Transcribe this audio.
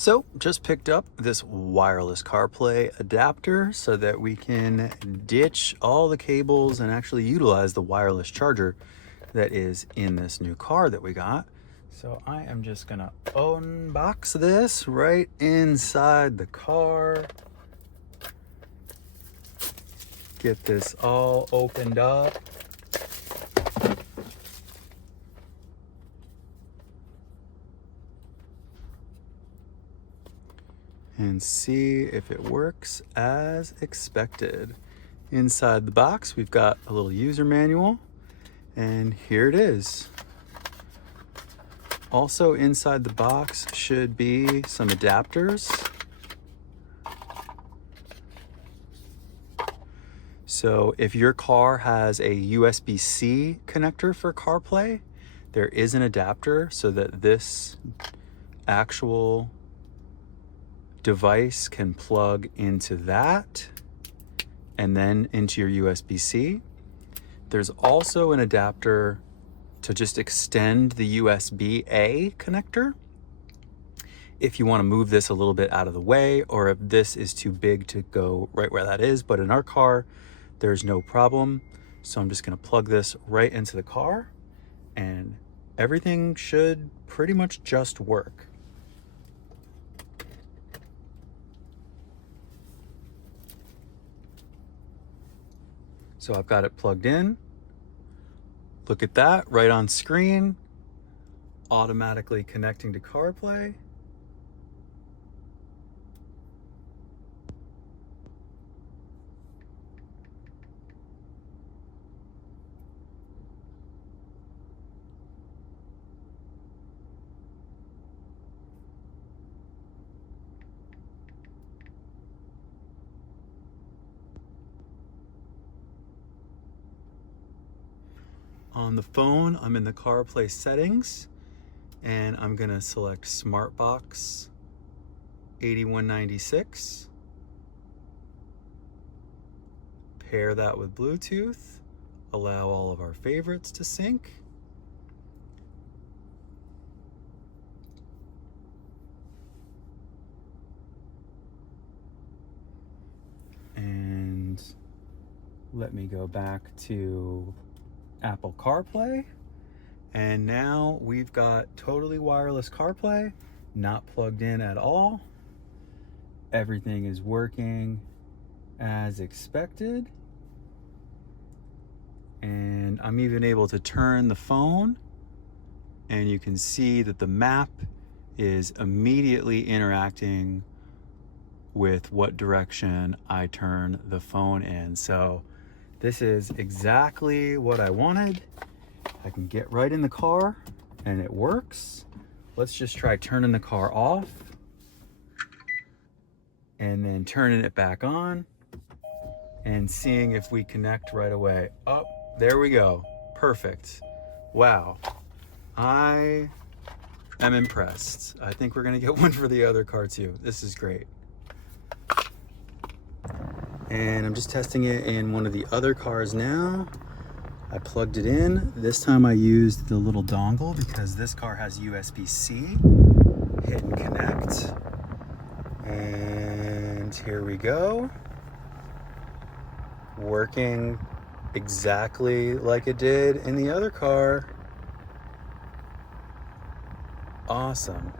So just picked up this wireless CarPlay adapter so that we can ditch all the cables and actually utilize the wireless charger that is in this new car that we got. So I am just gonna unbox this right inside the car. Get this all opened up. And see if it works as expected. Inside the box, we've got a little user manual, and here it is. Also inside the box should be some adapters. So if your car has a USB-C connector for CarPlay, there is an adapter so that this actual device can plug into that and then into your USB-C. There's also an adapter to just extend the USB-A connector if you want to move this a little bit out of the way, or if this is too big to go right where that is. But in our car, there's no problem. So I'm just going to plug this right into the car and everything should pretty much just work. So I've got it plugged in. Look at that, right on screen, automatically connecting to CarPlay. On the phone, I'm in the CarPlay settings, and I'm gonna select Smartbox 8196. Pair that with Bluetooth, allow all of our favorites to sync. And let me go back to Apple CarPlay, and now we've got totally wireless CarPlay, not plugged in at all. Everything is working as expected, and I'm even able to turn the phone, and you can see that the map is immediately interacting with what direction I turn the phone in. So this is exactly what I wanted. I can get right in the car and it works. Let's just try turning the car off and then turning it back on and seeing if we connect right away. Oh, there we go. Perfect. Wow. I am impressed. I think we're gonna get one for the other car too. This is great. And I'm just testing it in one of the other cars now. I plugged it in. This time I used the little dongle because this car has USB-C. Hit and connect. And here we go. Working exactly like it did in the other car. Awesome.